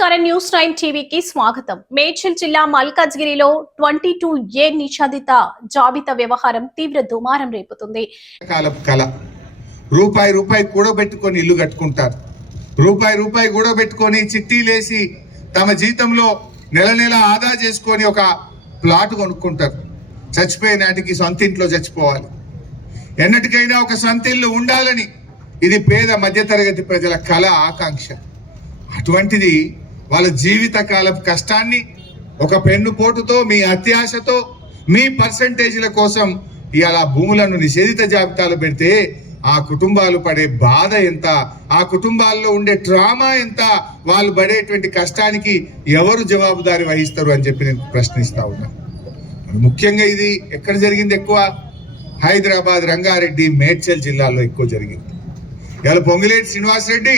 నమస్కారం న్యూస్ 9 టీవీకి స్వాగతం. మేడ్చల్ జిల్లా మల్కాజ్గిరిలో 22A నిషేధిత జాబితా వ్యవహారం తీవ్ర దుమారం రేపుతుంది. రూపాయి కూడబెట్టుకొని ఇల్లు కట్టుకుంటారు. రూపాయి కూడబెట్టుకొని చిట్టీలేసి తమ జీతంలో నెల ఆదా చేసుకొని ఒక ప్లాట్ కొనుక్కుంటారు. చచ్చిపోయే నాటికి సొంత ఇంట్లో చచ్చిపోవాలి. ఎన్నటికైనా ఒక సొంత ఇల్లు ఉండాలని ఇది పేద మధ్యతరగతి ప్రజల కళ, ఆకాంక్ష. అటువంటిది వాళ్ళ జీవితకాలపు కష్టాన్ని ఒక పెన్నుపోటుతో, మీ అత్యాశతో, మీ పర్సంటేజీల కోసం ఇలా భూములను నిషేధిత జాబితాలో పెడితే ఆ కుటుంబాలు పడే బాధ ఎంత, ఆ కుటుంబాల్లో ఉండే ట్రామా ఎంత, వాళ్ళు పడేటువంటి కష్టానికి ఎవరు జవాబుదారీ వహిస్తారు అని చెప్పి నేను ప్రశ్నిస్తా ఉన్నా. ముఖ్యంగా ఇది ఎక్కడ జరిగింది? ఎక్కువ హైదరాబాద్, రంగారెడ్డి, మేడ్చల్ జిల్లాల్లో ఎక్కువ జరిగింది. ఇవాళ పొంగిలేటి శ్రీనివాసరెడ్డి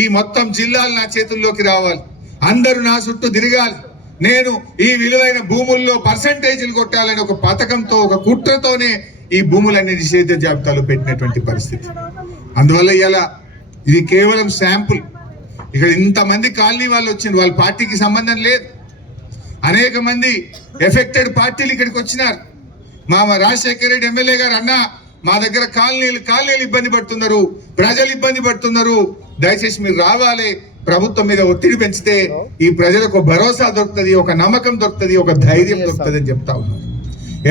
ఈ మొత్తం జిల్లాలు నా చేతుల్లోకి రావాలి, అందరూ నా చుట్టూ తిరగాలి, నేను ఈ విలువైన భూముల్లో పర్సంటేజీలు కొట్టాలని ఒక పథకంతో, ఒక కుట్రతోనే ఈ భూములన్నీ నిషేధిత జాబితాలో పెట్టినటువంటి పరిస్థితి. అందువల్ల ఇలా ఇది కేవలం శాంపుల్. ఇక్కడ ఇంతమంది కాలనీ వాళ్ళు వచ్చింది, వాళ్ళ పార్టీకి సంబంధం లేదు. అనేక మంది ఎఫెక్టెడ్ పార్టీలు ఇక్కడికి వచ్చినారు. మా రాజశేఖర రెడ్డి ఎమ్మెల్యే గారు, అన్న మా దగ్గర కాలనీలు ఇబ్బంది పడుతున్నారు, ప్రజలు ఇబ్బంది పడుతున్నారు, దయచేసి మీరు రావాలి, ప్రభుత్వం మీద ఒత్తిడి పెంచితే ఈ ప్రజలకు భరోసా దొరుకుతుంది, ఒక నమ్మకం దొరుకుతుంది, ఒక ధైర్యం దొరుకుతుంది అని చెప్తా ఉన్నారు.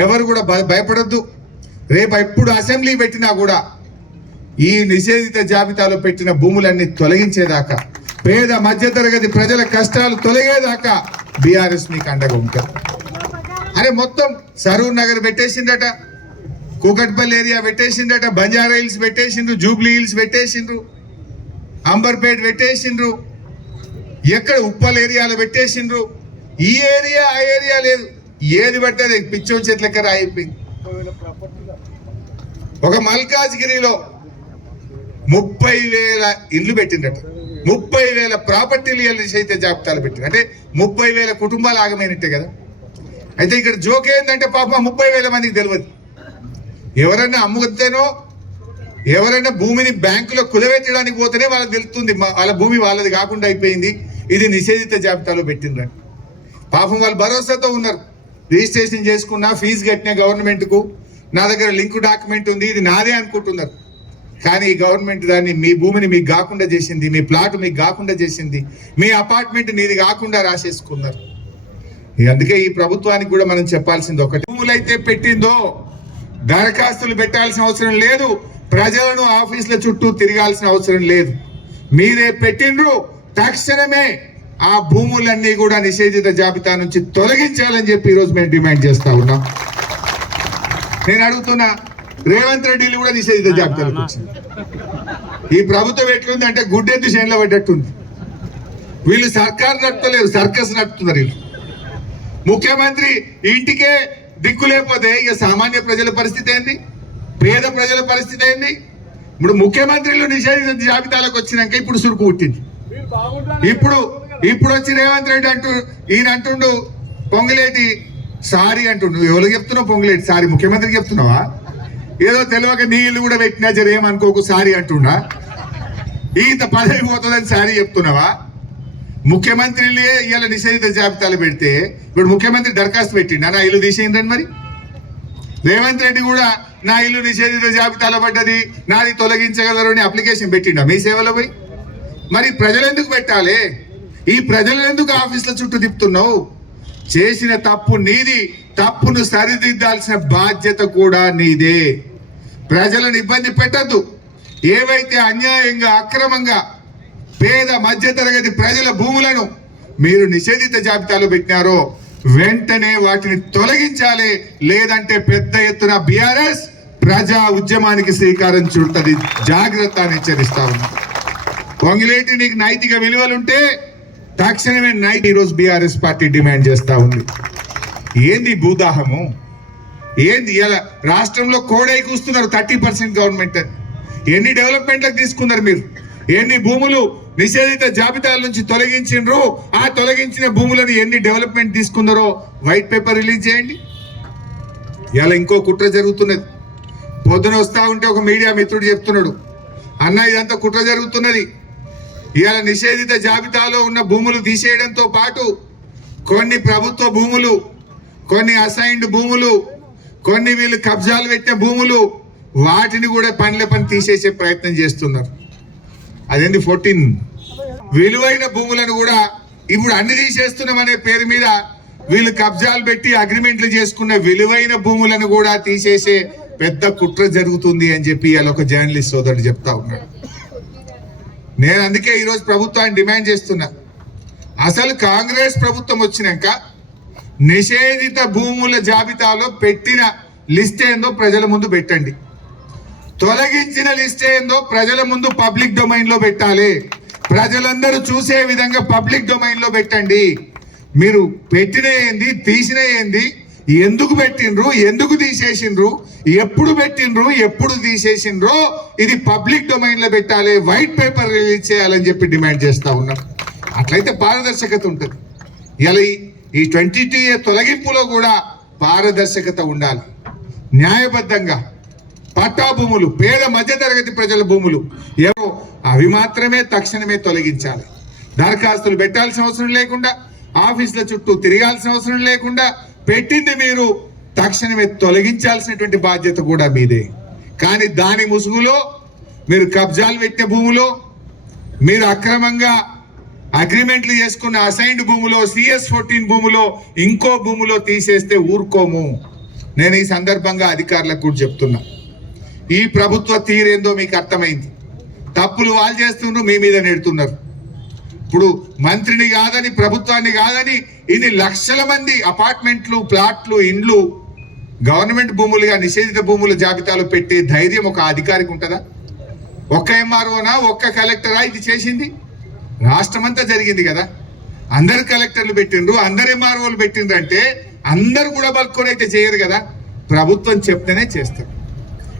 ఎవరు కూడా భయపడద్దు. రేపు ఎప్పుడు అసెంబ్లీ పెట్టినా కూడా ఈ నిషేధిత జాబితాలో పెట్టిన భూములన్నీ తొలగించేదాకా, పేద మధ్యతరగతి ప్రజల కష్టాలు తొలగేదాకా బీఆర్ఎస్ మీకు అండగా ఉంటారు. అరే మొత్తం సరూర్ నగర్ పెట్టేసిండట, కూకట్పల్లి ఏరియా పెట్టేసిండట, బంజారా హిల్స్ పెట్టేసిండ్రు, జూబ్లీ హిల్స్ పెట్టేసిండ్రు, అంబర్పేట పెట్టేసిండ్రు, ఎక్కడ ఉప్పల్ ఏరియాలో పెట్టేసిండ్రు. ఈ ఏరియా ఆ ఏరియా లేదు, ఏది పడితే పిచ్చో చెట్లకి రాయిపోయింది. ఒక మల్కాజ్గిరిలో 30,000 ఇల్లు పెట్టిండట, 30,000 ప్రాపర్టీలు నిషేధిత జాబితాలు పెట్టిండ్రు. అంటే 30,000 కుటుంబాలు ఆగమైనట్టే కదా. అయితే ఇక్కడ జోక్ ఏంటంటే పాపం 30,000 మందికి తెలియదు. ఎవరన్నా అమ్ముతేనో, ఎవరైనా భూమిని బ్యాంకులో కులవెత్తడానికి పోతేనే వాళ్ళకి తెలుస్తుంది వాళ్ళ భూమి వాళ్ళది కాకుండా అయిపోయింది, ఇది నిషేధిత జాబితాలో పెట్టిండ్రని. పాపం వాళ్ళు భరోసాతో ఉన్నారు. రిజిస్ట్రేషన్ చేసుకున్నా, ఫీజు కట్టినా గవర్నమెంట్కు, నా దగ్గర లింక్ డాక్యుమెంట్ ఉంది, ఇది నాదే అనుకుంటున్నారు. కానీ ఈ గవర్నమెంట్ దాన్ని, మీ భూమిని మీకు కాకుండా చేసింది, మీ ప్లాట్ మీకు కాకుండా చేసింది, మీ అపార్ట్మెంట్ నీది కాకుండా రాసేసుకున్నారు. అందుకే ఈ ప్రభుత్వానికి కూడా మనం చెప్పాల్సింది ఒకటి, భూములైతే పెట్టిందో దరఖాస్తులు పెట్టాల్సిన అవసరం లేదు, ప్రజలను ఆఫీసుల చుట్టూ తిరగాల్సిన అవసరం లేదు. మీరే పెట్టిండ్రు, తక్షణమే ఆ భూములన్నీ కూడా నిషేధిత జాబితా నుంచి తొలగించాలని చెప్పి ఈరోజు మేము డిమాండ్ చేస్తా ఉన్నాం. నేను అడుగుతున్నా, రేవంత్ రెడ్డిలు కూడా నిషేధిత జాబితాలకు వచ్చింది. ఈ ప్రభుత్వం ఎట్లుంది అంటే గుడ్డెద్దు చేనులో పడ్డట్టుంది. వీళ్ళు సర్కారు నడుపుతలేరు, సర్కస్ నడుపుతున్నారు వీళ్ళు. ముఖ్యమంత్రి ఇంటికే దిక్కు లేకపోతే ఇక సామాన్య ప్రజల పరిస్థితి ఏంది, పేద ప్రజల పరిస్థితి ఏంది? ఇప్పుడు ముఖ్యమంత్రులు నిషేధిత జాబితాలకు వచ్చినాక ఇప్పుడు సురుకు పుట్టింది. ఇప్పుడు వచ్చి రేవంత్ రెడ్డి ఈయన అంటుండు, పొంగిలేటి సారీ అంటుండు. ఎవరు చెప్తున్నావు పొంగిలేటి సారీ? ముఖ్యమంత్రికి చెప్తున్నావా? ఏదో తెలియక నీళ్ళు కూడా పెట్టినా జరేమనుకోకు సారీ అంటుండా? ఈత పదవి పోతుందని సారీ చెప్తున్నావా? ముఖ్యమంత్రిలే ఇలా నిషేధిత జాబితాలు పెడితే ఇప్పుడు ముఖ్యమంత్రి దరఖాస్తు పెట్టిండు, నా ఇల్లు తీసేయండి మరి. రేవంత్ రెడ్డి కూడా నా ఇల్లు నిషేధిత జాబితాలో పడ్డది, నాది తొలగించగలరు అని అప్లికేషన్ పెట్టిండా మీ సేవలో పోయి? మరి ప్రజలు ఎందుకు పెట్టాలి? ఈ ప్రజలను ఎందుకు ఆఫీసుల చుట్టూ తిప్పుతున్నావు? చేసిన తప్పు నీది, తప్పును సరిదిద్దాల్సిన బాధ్యత కూడా నీదే. ప్రజలను ఇబ్బంది పెట్టద్దు. ఏవైతే అన్యాయంగా, అక్రమంగా పేద మధ్యతరగతి ప్రజల భూములను మీరు నిషేధిత జాబితాలో పెట్టినారో వెంటనే వాటిని తొలగించాలి, లేదంటే పెద్ద ఎత్తున బీఆర్ఎస్ ప్రజా ఉద్యమానికి శ్రీకారం చుడుతుంది. జాగ్రత్త అని హెచ్చరిస్తా ఉన్నా. పొంగిలేటి నీకు నైతిక విలువలుంటే తక్షణమే ఈరోజు బీఆర్ఎస్ పార్టీ డిమాండ్ చేస్తా ఉంది. ఏంది భూదాహము? ఏంది ఇలా రాష్ట్రంలో కోడై కూస్తున్నారు 30% గవర్నమెంట్. ఎన్ని డెవలప్మెంట్లకు తీసుకున్నారు మీరు? ఎన్ని భూములు నిషేధిత జాబితాల నుంచి తొలగించిండ్రు? ఆ తొలగించిన భూములను ఎన్ని డెవలప్మెంట్ తీసుకున్నారో వైట్ పేపర్ రిలీజ్ చేయండి. ఇలా ఇంకో కుట్ర జరుగుతున్నది. పొద్దున వస్తా ఉంటే ఒక మీడియా మిత్రుడు చెప్తున్నాడు, అన్న ఇదంతా కుట్ర జరుగుతున్నది, ఇవాళ నిషేధిత జాబితాలో ఉన్న భూములు తీసేయడంతో పాటు కొన్ని ప్రభుత్వ భూములు, కొన్ని అసైన్డ్ భూములు, కొన్ని వీళ్ళు కబ్జాలు పెట్టిన భూములు, వాటిని కూడా పని తీసేసే ప్రయత్నం చేస్తున్నారు. అదేంటి 14 విలువైన భూములను కూడా ఇప్పుడు అన్ని తీసేస్తున్నామనే పేరు మీద వీళ్ళు కబ్జాలు పెట్టి అగ్రిమెంట్లు చేసుకున్న విలువైన భూములను కూడా తీసేసే పెద్ద కుట్ర జరుగుతుంది అని చెప్పి ఇవాళ ఒక జర్నలిస్ట్ సోదరుడు చెప్తా ఉన్నాడు. నేను అందుకే ఈరోజు ప్రభుత్వాన్ని డిమాండ్ చేస్తున్నా, అసలు కాంగ్రెస్ ప్రభుత్వం వచ్చినాక నిషేధిత భూముల జాబితాలో పెట్టిన లిస్ట్ ఏందో ప్రజల ముందు పెట్టండి, తొలగించిన లిస్ట్ ఏందో ప్రజల ముందు పబ్లిక్ డొమైన్ లో పెట్టాలి, ప్రజలందరూ చూసే విధంగా పబ్లిక్ డొమైన్ లో పెట్టండి. మీరు పెట్టిన ఏంది, తీసిన ఏంది, ఎందుకు పెట్టిండ్రు, ఎందుకు తీసేసిండ్రు, ఎప్పుడు పెట్టిండ్రు, ఎప్పుడు తీసేసిండ్రో ఇది పబ్లిక్ డొమైన్ లో పెట్టాలి, వైట్ పేపర్ రిలీజ్ చేయాలని చెప్పి డిమాండ్ చేస్తా ఉన్నాం. అట్లయితే పారదర్శకత ఉంటుంది. ఇలా ఈ 22A తొలగింపులో కూడా పారదర్శకత ఉండాలి. న్యాయబద్ధంగా పట్టా భూములు, పేద మధ్యతరగతి ప్రజల భూములు ఏవో అవి మాత్రమే తక్షణమే తొలగించాలి. దరఖాస్తులు పెట్టాల్సిన అవసరం లేకుండా, ఆఫీసుల చుట్టూ తిరగాల్సిన అవసరం లేకుండా పెట్టింది మీరు తక్షణమే తొలగించాల్సినటువంటి బాధ్యత కూడా మీదే. కానీ దాని ముసుగులో మీరు కబ్జాలు పెట్టిన భూములో, మీరు అక్రమంగా అగ్రిమెంట్లు చేసుకున్న అసైన్డ్ భూములో, CS14 భూములో, ఇంకో భూములో తీసేస్తే ఊరుకోము. నేను ఈ సందర్భంగా అధికారులకు కూడా చెప్తున్నా, ఈ ప్రభుత్వ తీరేందో మీకు అర్థమైంది. తప్పులు వాళ్ళు చేస్తున్నారు, మీ మీద నెడుతున్నారు. ఇప్పుడు మంత్రిని కాదని, ప్రభుత్వాన్ని కాదని ఇన్ని లక్షల మంది అపార్ట్మెంట్లు, ప్లాట్లు, ఇండ్లు గవర్నమెంట్ భూములుగా నిషేధిత భూముల జాబితాలో పెట్టే ధైర్యం ఒక అధికారికి ఉంటుందా? ఒక్క MROనా, ఒక్క కలెక్టరా ఇది చేసింది? రాష్ట్రమంతా జరిగింది కదా. అందరు కలెక్టర్లు పెట్టిండ్రు, అందరు MROలు పెట్టిండ్రు అంటే అందరు కూడా బల్కొని అయితే చేయరు కదా. ప్రభుత్వం చెప్తేనే చేస్తారు.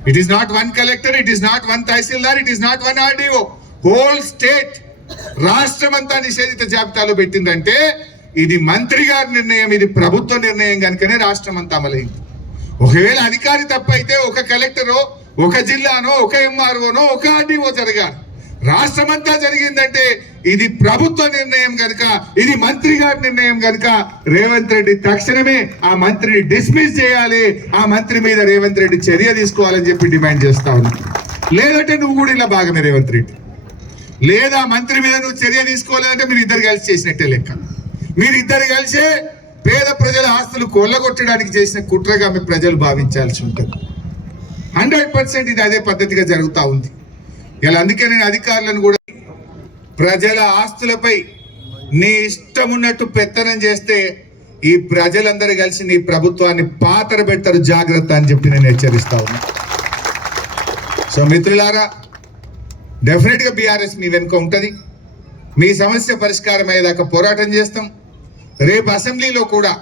It is not one collector, it is not one tahsildar, it is not one RDO. Whole state, రాష్ట్రమంతా నిషేధిత జాబితాలో పెట్టిందంటే ఇది మంత్రి గారి నిర్ణయం, ఇది ప్రభుత్వ నిర్ణయం కనుకనే రాష్ట్రం అంతా అమలైంది. ఒకవేళ అధికారి తప్పైతే ఒక కలెక్టరో, ఒక జిల్లానో, ఒక MROనో, ఒక RDO జరగాలి. రాష్ట్రమంతా జరిగిందంటే ఇది ప్రభుత్వ నిర్ణయం కనుక, ఇది మంత్రి గారి నిర్ణయం కనుక రేవంత్ రెడ్డి తక్షణమే ఆ మంత్రిని డిస్మిస్ చేయాలి, ఆ మంత్రి మీద రేవంత్ రెడ్డి చర్య తీసుకోవాలని చెప్పి డిమాండ్ చేస్తా ఉన్నా. లేదంటే నువ్వు కూడా ఇలా భాగమే రేవంత్ రెడ్డి, లేదా మంత్రి మీద నువ్వు చర్య తీసుకోలేదంటే మీరు ఇద్దరు కలిసి చేసినట్టే లెక్క. మీరు ఇద్దరు కలిసే పేద ప్రజల ఆస్తులు కొల్లగొట్టడానికి చేసిన కుట్రగా మీ ప్రజలు భావించాల్సి ఉంటుంది. 100% ఇది అదే పద్ధతిగా జరుగుతూ ఉంది. ఇలా అందుకే నేను అధికారులను కూడా, ప్రజల ఆస్తులపై నీ ఇష్టం ఉన్నట్టు పెత్తనం చేస్తే ఈ ప్రజలందరూ కలిసి నీ ప్రభుత్వాన్ని పాతర పెడతారు, జాగ్రత్త అని చెప్పి నేను హెచ్చరిస్తా ఉన్నా. సో మిత్రులారా, డెఫినెట్ గా బీఆర్ఎస్ మీ వెనుక ఉంటది. మీ సమస్య పరిష్కారం అయ్యేదాకా పోరాటం చేస్తాం. రేపు అసెంబ్లీలో కూడా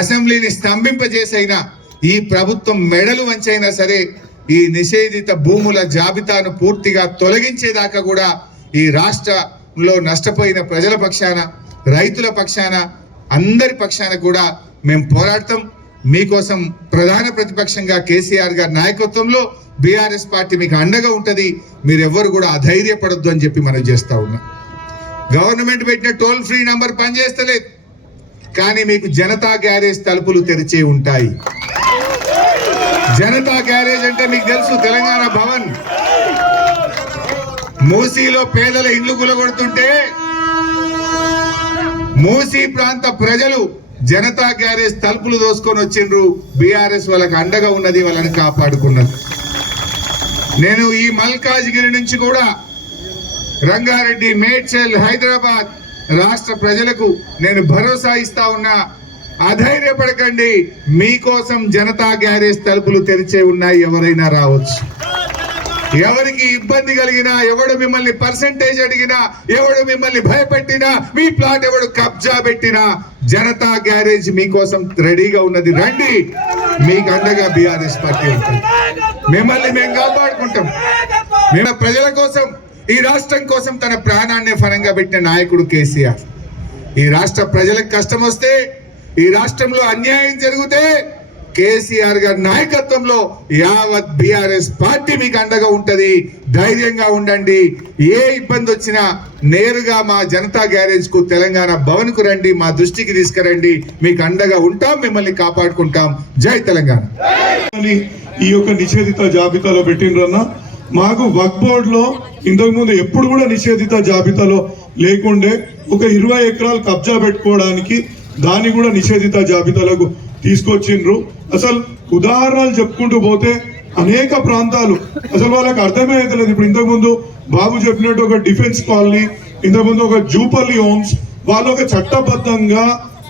అసెంబ్లీని స్తంభింపజేసైనా, ఈ ప్రభుత్వం మెడలు వంచైనా సరే ఈ నిషేధిత భూముల జాబితాను పూర్తిగా తొలగించేదాకా కూడా ఈ రాష్ట్రంలో నష్టపోయిన ప్రజల పక్షాన, రైతుల పక్షాన, అందరి పక్షాన కూడా మేము పోరాడతాం. మీకోసం ప్రధాన ప్రతిపక్షంగా కేసీఆర్ గారి నాయకత్వంలో బీఆర్ఎస్ పార్టీ మీకు అండగా ఉంటది. మీరెవ్వరు కూడా అధైర్యపడొద్దు అని చెప్పి మనం చేస్తా ఉన్నాం. గవర్నమెంట్ పెట్టిన టోల్ ఫ్రీ నంబర్ పనిచేస్తలేదు, కానీ మీకు జనతా గ్యారేజ్ తలుపులు తెరిచే ఉంటాయి. జనతా గ్యారేజ్ అంటే మీకు తెలుసు, తెలంగాణ భవన్. మూసీలో పేదల ఇల్లు కూలగొడుతుంటే మూసీ ప్రాంత ప్రజలు జనతా గ్యారేజ్ తలుపులు దోసుకొని వచ్చిండ్రు. బీఆర్ఎస్ వాళ్ళకి అండగా ఉన్నది, వాళ్ళని కాపాడుకున్నది. నేను ఈ మల్కాజ్గిరి నుంచి కూడా రంగారెడ్డి, మేడ్చల్, హైదరాబాద్ రాష్ట్ర ప్రజలకు నేను భరోసా ఇస్తా ఉన్నా, అధైర్యపడకండి. మీకోసం జనతా గ్యారేజ్ తలుపులు తెరిచే ఉన్నాయి. ఎవరైనా రావచ్చు. ఎవరికి ఇబ్బంది కలిగినా, ఎవడు మిమ్మల్ని పర్సెంటేజ్ అడిగినా, ఎవడు మిమ్మల్ని భయపెట్టినా, మీ ప్లాట్ ఎవడు కబ్జా పెట్టినా జనతా గ్యారేజ్ మీకోసం రెడీగా ఉన్నది. రండి, మీకు అండగా బీఆర్ఎస్ పార్టీ ఉంటుంది. మిమ్మల్ని మేము కాపాడుకుంటాం. మేము ప్రజల కోసం, ఈ రాష్ట్రం కోసం తన ప్రాణాన్ని ఫలంగా పెట్టిన నాయకుడు కేసీఆర్. ఈ రాష్ట్ర ప్రజలకు కష్టం వస్తే, ఈ రాష్ట్రంలో అన్యాయం జరిగితే కేసీఆర్ గారి నాయకత్వంలో యావత్ బీఆర్ఎస్ పార్టీ మీకు అండగా ఉంటది. ధైర్యంగా ఉండండి. ఏ ఇబ్బంది వచ్చినా నేరుగా మా జనతా గ్యారేజ్ కు తెలంగాణ భవన్ కు రండి, మా దృష్టికి తీసుకురండి. మీకు అండగా ఉంటాం, మిమ్మల్ని కాపాడుకుంటాం. జై తెలంగాణ. ఈ యొక్క నిషేధిత జాబితాలో పెట్టిండ్రన్న. మాకు వక్ఫ్ బోర్డ్ లో ఇంతకు ముందు ఎప్పుడు కూడా నిషేధిత జాబితాలో లేకుండే. ఒక 20 ఎకరాలు కబ్జా పెట్టుకోవడానికి దాన్ని కూడా నిషేధిత జాబితాలోకి తీసుకొచ్చిండ్రు. అసలు ఉదాహరణలు చెప్పుకుంటూ పోతే అనేక ప్రాంతాలు అసలు వాళ్ళకి అర్థమే అవుతలేదు. ఇప్పుడు ఇంతకుముందు బాబు చెప్పినట్టు ఒక డిఫెన్స్ కాలనీ, ఇంతకుముందు ఒక జూపల్లి హోమ్స్, వాళ్ళు ఒక చట్టబద్ధంగా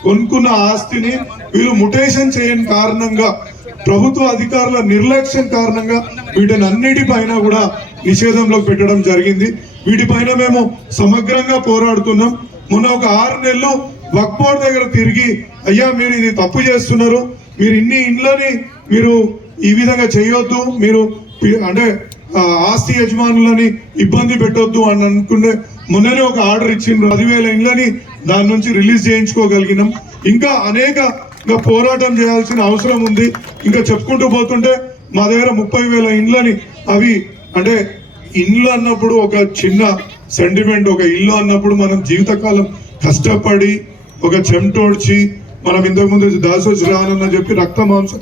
కొనుక్కున్న ఆస్తిని వీళ్ళు ముటేషన్ చేయని కారణంగా, ప్రభుత్వ అధికారుల నిర్లక్ష్యం కారణంగా వీటిని అన్నిటిపైన కూడా నిషేధంలోకి పెట్టడం జరిగింది. వీటిపైన మేము సమగ్రంగా పోరాడుతున్నాం. మొన్న ఒక 6 నెలలు వక్ఫ్ బోర్డ్ దగ్గర తిరిగి, అయ్యా మీరు ఇది తప్పు చేస్తున్నారు, మీరు ఇన్ని ఇండ్లని మీరు ఈ విధంగా చేయొద్దు, మీరు అంటే ఆస్తి యజమానులని ఇబ్బంది పెట్టొద్దు అని అనుకునే మొన్ననే ఒక ఆర్డర్ ఇచ్చిండ్రు. 10,000 ఇండ్లని దాని నుంచి రిలీజ్ చేయించుకోగలిగినాం. ఇంకా అనేక పోరాటం చేయాల్సిన అవసరం ఉంది. ఇంకా చెప్పుకుంటూ పోతుంటే మా దగ్గర 30,000 ఇండ్లని, అవి అంటే ఇండ్లు అన్నప్పుడు ఒక చిన్న సెంటిమెంట్. ఒక ఇల్లు అన్నప్పుడు మనం జీవితకాలం కష్టపడి ఒక చెమటోడ్చి, మనం ఇంతకుముందు దాసోజు రానన్న చెప్పి రక్త మాంసం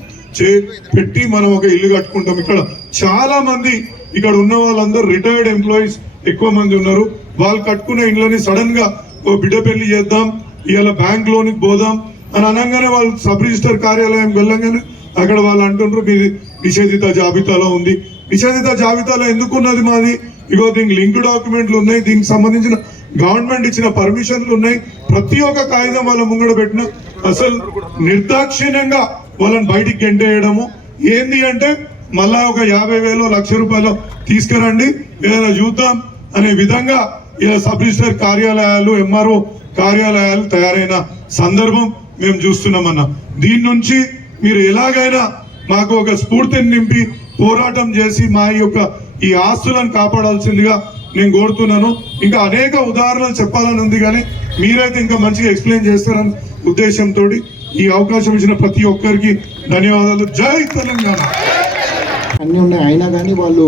పెట్టి మనం ఒక ఇల్లు కట్టుకుంటాం. ఇక్కడ చాలా మంది ఇక్కడ ఉన్న వాళ్ళందరూ రిటైర్డ్ ఎంప్లాయీస్ ఎక్కువ మంది ఉన్నారు. వాళ్ళు కట్టుకునే ఇండ్లని సడన్ గా ఓ బిడ్డ పెళ్లి చేద్దాం, ఇవాళ బ్యాంక్ లోనికి పోదాం అని అనగానే వాళ్ళు సబ్ రిజిస్టర్ కార్యాలయం వెళ్ళగానే అక్కడ వాళ్ళు అంటుండ్రు మీది నిషేధిత జాబితాలో ఉంది. నిషేధిత జాబితాలో ఎందుకు ఉన్నది మాది? ఇగో దీనికి లింక్ డాక్యుమెంట్లు ఉన్నాయి, దీనికి సంబంధించిన గవర్నమెంట్ ఇచ్చిన పర్మిషన్లు ఉన్నాయి, ప్రతి ఒక్క కాగితం వాళ్ళ ముంగడ పెట్టిన. అసలు నిర్దాక్షిణ్యంగా వాళ్ళని బయటికి గెంటేయడము ఏంది అంటే, మళ్ళా ఒక 50,000 1,00,000 తీసుకురండి ఏదైనా చూద్దాం అనే విధంగా ఇలా సబ్ రిజిస్టర్ కార్యాలయాలు, ఎంఆర్ఓ కార్యాలయాలు తయారైన సందర్భం మేము చూస్తున్నామన్నా. దీని నుంచి మీరు ఎలాగైనా మాకు ఒక స్ఫూర్తిని నింపి పోరాటం చేసి మా యొక్క ఈ ఆస్తులను కాపాడాల్సిందిగా నేను కోరుతున్నాను. ఇంకా అనేక ఉదాహరణలు చెప్పాలని ఉంది, కానీ మీరైతే ఇంకా మంచిగా ఎక్స్ప్లెయిన్ చేస్తారని ఉద్దేశంతో ఈ అవకాశం ఇచ్చిన ప్రతి ఒక్కరికి ధన్యవాదాలు. జై తెలంగాణ. అన్నీ ఉన్నాయి, అయినా కానీ వాళ్ళు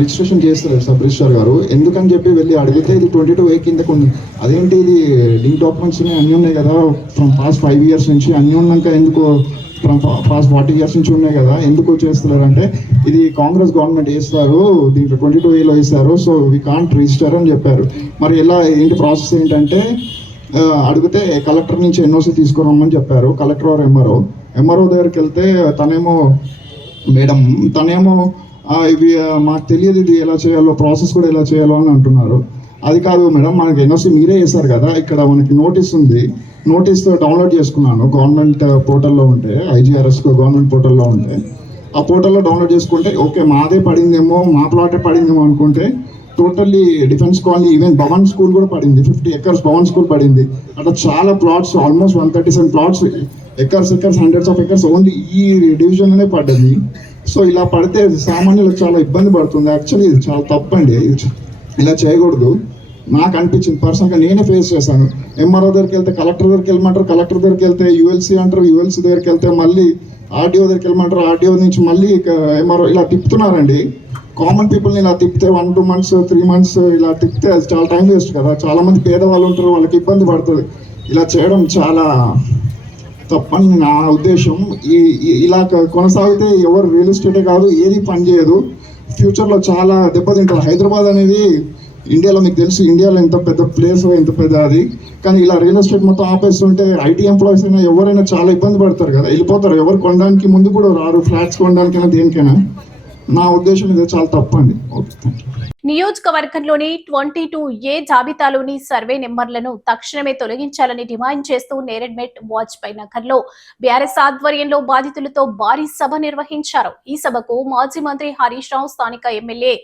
రిజిస్ట్రేషన్ చేస్తారు సబ్ రిజిస్టర్ గారు. ఎందుకని చెప్పి వెళ్ళి అడిగితే ఇది 22A కిందకు ఉంది. అదేంటి, ఇది లింక్ డాక్యుమెంట్స్ అన్నీ ఉన్నాయి కదా, ఫ్రమ్ పాస్ట్ 5 ఇయర్స్ నుంచి అన్నీ ఉన్నాక ఎందుకు ఫ్రమ్ పాస్ట్ 40 ఇయర్స్ నుంచి ఉన్నాయి కదా, ఎందుకు చేస్తున్నారంటే ఇది కాంగ్రెస్ గవర్నమెంట్ వేస్తారు, దీంట్లో 22Aలో వేస్తారు, సో వీ కాంట్ రిజిస్టర్ అని చెప్పారు. మరి ఎలా ఏంటి ప్రాసెస్ ఏంటంటే అడిగితే కలెక్టర్ నుంచి ఎన్ఓసి తీసుకురమ్మని చెప్పారు. కలెక్టర్ ఆర్ ఎంఆర్ఓ దగ్గరికి వెళ్తే తనేమో ఇవి మాకు తెలియదు, ఇది ఎలా చేయాలో, ప్రాసెస్ కూడా ఎలా చేయాలో అని అంటున్నారు. అది కాదు మేడం, మనకి ఎన్ఓసి మీరే చేశారు కదా, ఇక్కడ మనకి నోటీస్ ఉంది, నోటీస్ డౌన్లోడ్ చేసుకున్నాను గవర్నమెంట్ పోర్టల్లో ఉంటే, ఐజీఆర్ఎస్ గవర్నమెంట్ పోర్టల్లో ఉంటే, ఆ పోర్టల్లో డౌన్లోడ్ చేసుకుంటే ఓకే మాదే పడిందేమో, మా ప్లాటే పడిందేమో అనుకుంటే totally defence colony, even Bhavan school కూడా పడింది, 50 ఎకర్స్ భవన్ స్కూల్ పడింది. అట్లా చాలా plots, almost 137 plots, acres hundreds of acres only ఈ డివిజన్ అనే పడ్డది. సో ఇలా పడితే సామాన్యులకు చాలా ఇబ్బంది పడుతుంది. యాక్చువల్లీ ఇది చాలా తప్పండి, ఇలా చేయకూడదు. నాకు అనిపించింది పర్సనల్గా, నేనే ఫేస్ చేశాను. ఎంఆర్ఓ దగ్గరికి వెళ్తే కలెక్టర్ దగ్గరికి వెళ్ళమంటారు, కలెక్టర్ దగ్గరికి వెళ్తే యుఎల్సీ అంటారు, యుఎల్సీ దగ్గరికి వెళ్తే మళ్ళీ ఆర్డీఓ దగ్గరికి వెళ్ళమంటారు, ఆర్డీఓ నుంచి మళ్ళీ ఎంఆర్ఓ, ఇలా తిప్పుతున్నారండి. కామన్ పీపుల్ని ఇలా తిప్పితే 1-2 months 3 months ఇలా తిప్పితే అది చాలా టైం వేస్ట్ కదా. చాలామంది పేదవాళ్ళు ఉంటారు, వాళ్ళకి ఇబ్బంది పడుతుంది. ఇలా చేయడం చాలా తప్పని నా ఉద్దేశం. ఇలా కొనసాగితే ఎవరు రియల్ ఎస్టేటే కాదు ఏది పనిచేయదు, ఫ్యూచర్లో చాలా దెబ్బతింటారు. హైదరాబాద్ అనేది ఇండియాలో మీకు తెలుసు, ఇండియాలో ఎంత పెద్ద ప్లేస్, ఎంత పెద్ద అది. కానీ ఇలా రియల్ ఎస్టేట్ మొత్తం ఆపేస్తుంటే ఐటీ ఎంప్లాయీస్ అయినా ఎవరైనా చాలా ఇబ్బంది పడతారు కదా, వెళ్ళిపోతారు. ఎవరు కొనడానికి ముందు కూడా రారు, ఫ్లాట్స్ కొనడానికైనా దేనికైనా. నా ఉద్దేశం ఇది చాలా తప్పండి. ఓకే, నియోజకవర్గంలోని 22A జాబితాలోని సర్వే నెంబర్లను తక్షణమే తొలగించాలని డిమాండ్ చేస్తూ నేరెడ్మెట్ వాజ్పేయి నగర్ లో బీఆర్ఎస్ ఆధ్వర్యంలో బాధితులతో భారీ సభ నిర్వహించారు. ఈ సభకు మాజీ మంత్రి హరీష్ రావు, స్థానిక ఎమ్మెల్యే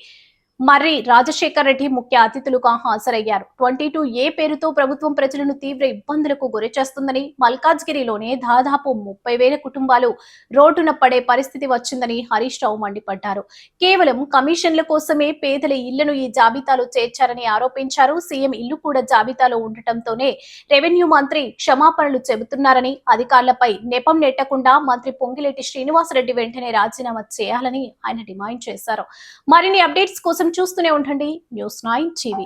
మర్రి రాజశేఖర్ రెడ్డి ముఖ్య అతిథులుగా హాజరయ్యారు. 22A పేరుతో ప్రభుత్వం ప్రజలను తీవ్ర ఇబ్బందులకు గురి చేస్తుందని, మల్కాజ్గిరిలోనే దాదాపు 30,000 కుటుంబాలు రోడ్డున పడే పరిస్థితి వచ్చిందని హరీష్ రావు మండిపడ్డారు. కేవలం కమిషన్ల కోసమే పేదల ఇళ్లను ఈ జాబితాలో చేర్చారని ఆరోపించారు. సీఎం ఇల్లు కూడా జాబితాలో ఉండటంతోనే రెవెన్యూ మంత్రి క్షమాపణలు చెబుతున్నారని, అధికారులపై నెపం నెట్టకుండా మంత్రి పొంగిలేటి శ్రీనివాసరెడ్డి వెంటనే రాజీనామా చేయాలని ఆయన డిమాండ్ చేశారు. మరిన్ని అప్డేట్స్ కోసం చూస్తూనే ఉండండి న్యూస్ 9 టీవీ.